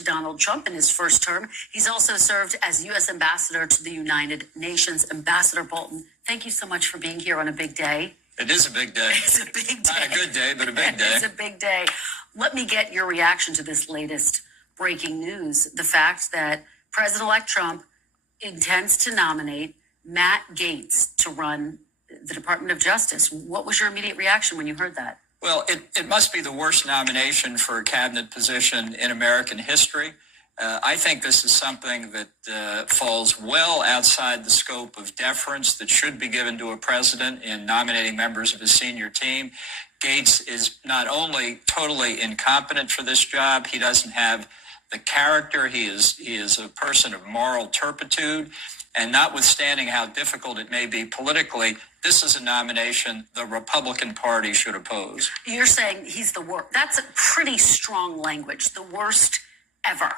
to Donald Trump in his first term. He's also served as U.S. Ambassador to the United Nations. Ambassador Bolton, thank you so much for being here on a big day. It is a big day. It's a big day. Not a good day, but a big day. It's a big day. Let me get your reaction to this latest breaking news. The fact that President-elect Trump intends to nominate Matt Gaetz to run the Department of Justice. What was your immediate reaction when you heard that? Well, it must be the worst nomination for a cabinet position in American history. I think this is something that falls well outside the scope of deference that should be given to a president in nominating members of his senior team. Gaetz is not only totally incompetent for this job, he doesn't have the character. He is a person of moral turpitude. And notwithstanding how difficult it may be politically, this is a nomination the Republican Party should oppose. You're saying he's the worst. That's a pretty strong language, the worst ever.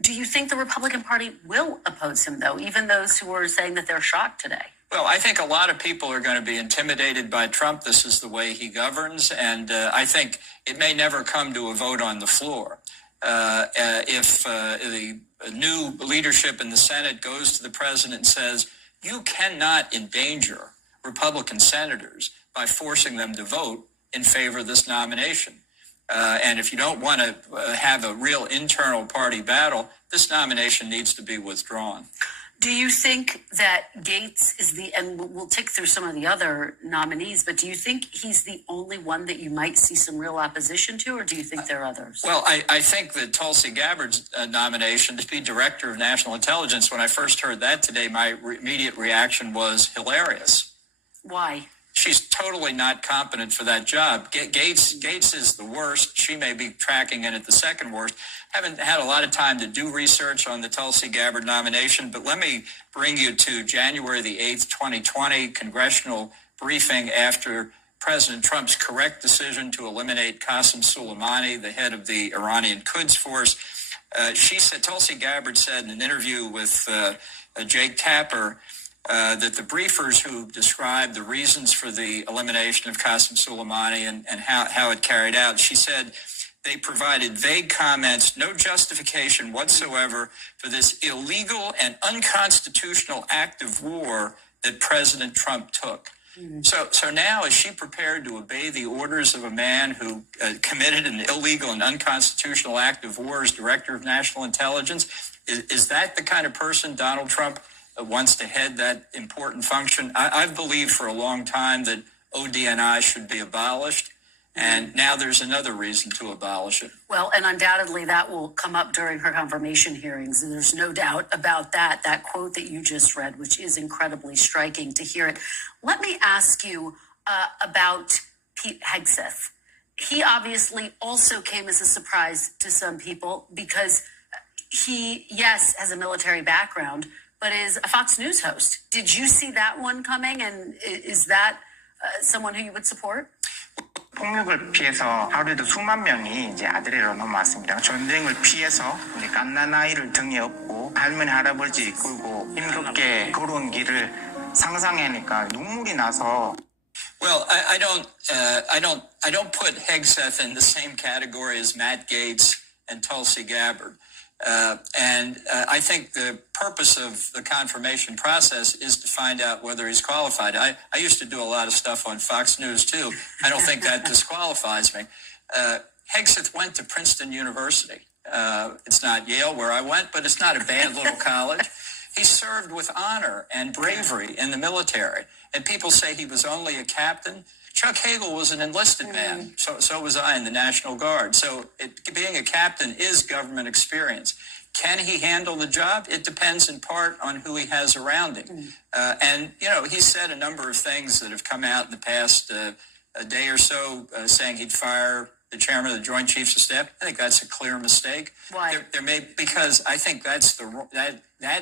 Do you think the Republican Party will oppose him, though, even those who are saying that they're shocked today? Well, I think a lot of people are going to be intimidated by Trump. This is the way he governs, and I think it may never come to a vote on the floor. If the new leadership in the Senate goes to the president and says, you cannot endanger Republican senators by forcing them to vote in favor of this nomination. And if you don't want to have a real internal party battle, this nomination needs to be withdrawn. Do you think that Gaetz is and we'll tick through some of the other nominees, but do you think he's the only one that you might see some real opposition to, or do you think there are others? Well, I think that Tulsi Gabbard's nomination to be Director of National Intelligence, when I first heard that today, my immediate reaction was hilarious. Why? She's totally not competent for that job. Gaetz is the worst. She may be tracking in at the second worst. Haven't had a lot of time to do research on the Tulsi Gabbard nomination, but let me bring you to January the 8th, 2020, congressional briefing after President Trump's correct decision to eliminate Qasem Soleimani, the head of the Iranian Quds Force. Tulsi Gabbard said in an interview with Jake Tapper, that the briefers who described the reasons for the elimination of Qasem Soleimani and how it carried out, she said they provided vague comments, no justification whatsoever for this illegal and unconstitutional act of war that President Trump took. Mm-hmm. So now is she prepared to obey the orders of a man who committed an illegal and unconstitutional act of war as Director of National Intelligence? Is that the kind of person Donald Trump wants to head that important function? I've believed for a long time that ODNI should be abolished, and now there's another reason to abolish it. Well, and undoubtedly that will come up during her confirmation hearings, and there's no doubt about that quote that you just read, which is incredibly striking to hear it. Let me ask you about Pete Hegseth. He obviously also came as a surprise to some people because he, yes, has a military background, but is a Fox News host. Did you see that one coming? And is that someone who you would support? 폭력을 피해서 하루에도 수만 명이 이제 아들이로 넘어왔습니다. 전쟁을 피해서 갓난 아이를 등에 업고 할머니 할아버지 끌고 힘겹게 걸어온 길을 상상하니까 눈물이 나서. Well, I don't put Hegseth in the same category as Matt Gaetz and Tulsi Gabbard. I think the purpose of the confirmation process is to find out whether he's qualified. I used to do a lot of stuff on Fox News, too. I don't think that disqualifies me. Hegseth went to Princeton University. It's not Yale, where I went, but it's not a bad little college. He served with honor and bravery in the military. And people say he was only a captain. Chuck Hagel was an enlisted man. So was I in the National Guard. So being a captain is government experience. Can he handle the job? It depends in part on who he has around him. And he said a number of things that have come out in the past a day or so, saying he'd fire the chairman of the Joint Chiefs of Staff. I think that's a clear mistake. Why? Because I think that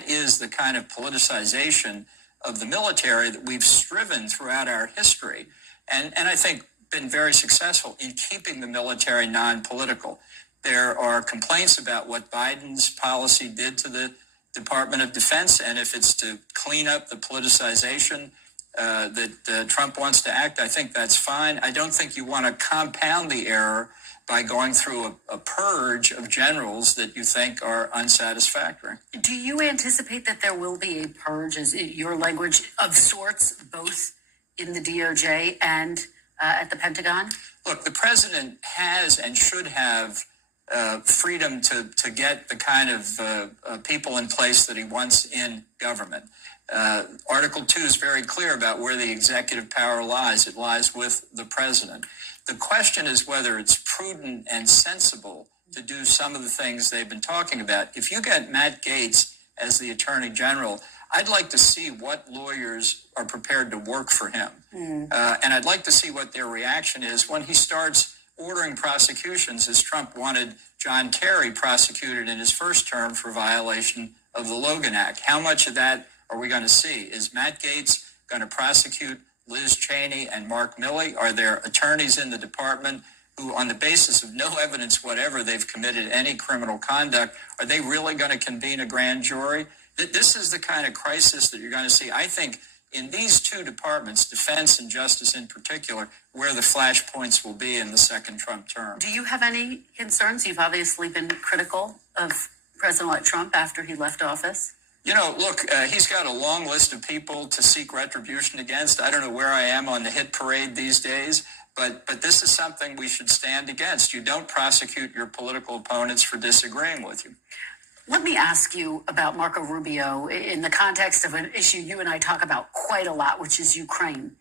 is the kind of politicization of the military that we've striven throughout our history. And I think been very successful in keeping the military non-political. There are complaints about what Biden's policy did to the Department of Defense, and if it's to clean up the politicization that Trump wants to act, I think that's fine. I don't think you want to compound the error by going through a purge of generals that you think are unsatisfactory. Do you anticipate that there will be a purge, as your language, of sorts, both in the DOJ and at the Pentagon? Look, the president has and should have freedom to get the kind of people in place that he wants in government. Article 2 is very clear about where the executive power lies. It lies with the president. The question is whether it's prudent and sensible to do some of the things they've been talking about. If you get Matt Gaetz as the Attorney General, I'd like to see what lawyers are prepared to work for him. And I'd like to see what their reaction is when he starts ordering prosecutions, as Trump wanted John Kerry prosecuted in his first term for violation of the Logan Act. How much of that are we going to see? Is Matt Gaetz going to prosecute Liz Cheney and Mark Milley? Are there attorneys in the department who, on the basis of no evidence whatever, they've committed any criminal conduct? Are they really going to convene a grand jury? This is the kind of crisis that you're going to see, I think, in these two departments, defense and justice in particular, where the flashpoints will be in the second Trump term. Do you have any concerns? You've obviously been critical of President-elect Trump after he left office. You know, look, he's got a long list of people to seek retribution against. I don't know where I am on the hit parade these days, but this is something we should stand against. You don't prosecute your political opponents for disagreeing with you. Let me ask you about Marco Rubio in the context of an issue you and I talk about quite a lot, which is Ukraine.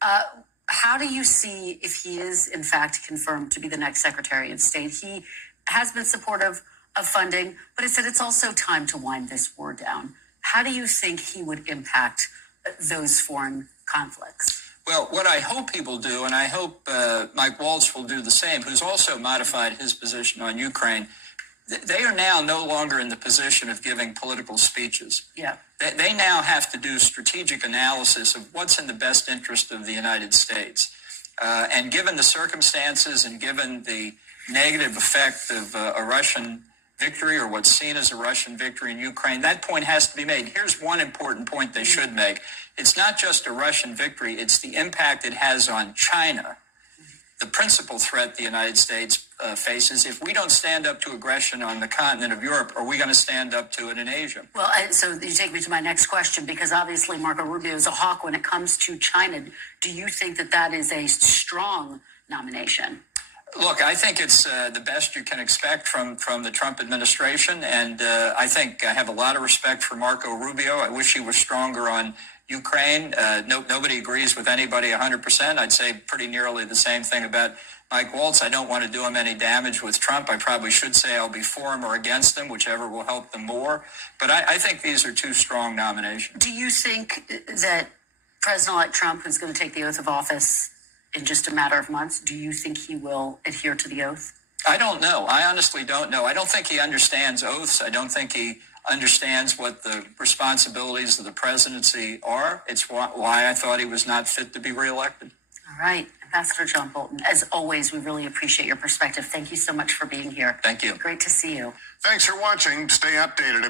How do you see if he is, in fact, confirmed to be the next Secretary of State? He has been supportive of funding, but he said it's also time to wind this war down. How do you think he would impact those foreign conflicts? Well, what I hope he will do, and I hope Mike Waltz will do the same, who's also modified his position on Ukraine, they are now no longer in the position of giving political speeches. Yeah. They now have to do strategic analysis of what's in the best interest of the United States. And given the circumstances and given the negative effect of a Russian victory or what's seen as a Russian victory in Ukraine, that point has to be made. Here's one important point they should make. It's not just a Russian victory, it's the impact it has on China. The principal threat the United States faces. If we don't stand up to aggression on the continent of Europe, are we going to stand up to it in Asia? Well, so you take me to my next question, because obviously Marco Rubio is a hawk when it comes to China. Do you think that that is a strong nomination? Look, I think it's the best you can expect from the Trump administration, and I think I have a lot of respect for Marco Rubio. I wish he was stronger on Ukraine. Nobody agrees with anybody 100%. I'd say pretty nearly the same thing about Mike Waltz. I don't want to do him any damage with Trump. I probably should say I'll be for him or against him, whichever will help them more. But I think these are two strong nominations. Do you think that President-elect Trump, who's going to take the oath of office in just a matter of months, do you think he will adhere to the oath? I don't know. I honestly don't know. I don't think he understands oaths. I don't think he understands what the responsibilities of the presidency are. It's why I thought he was not fit to be reelected. All right. Ambassador John Bolton, as always, we really appreciate your perspective. Thank you so much for being here. Thank you. Great to see you. Thanks for watching. Stay updated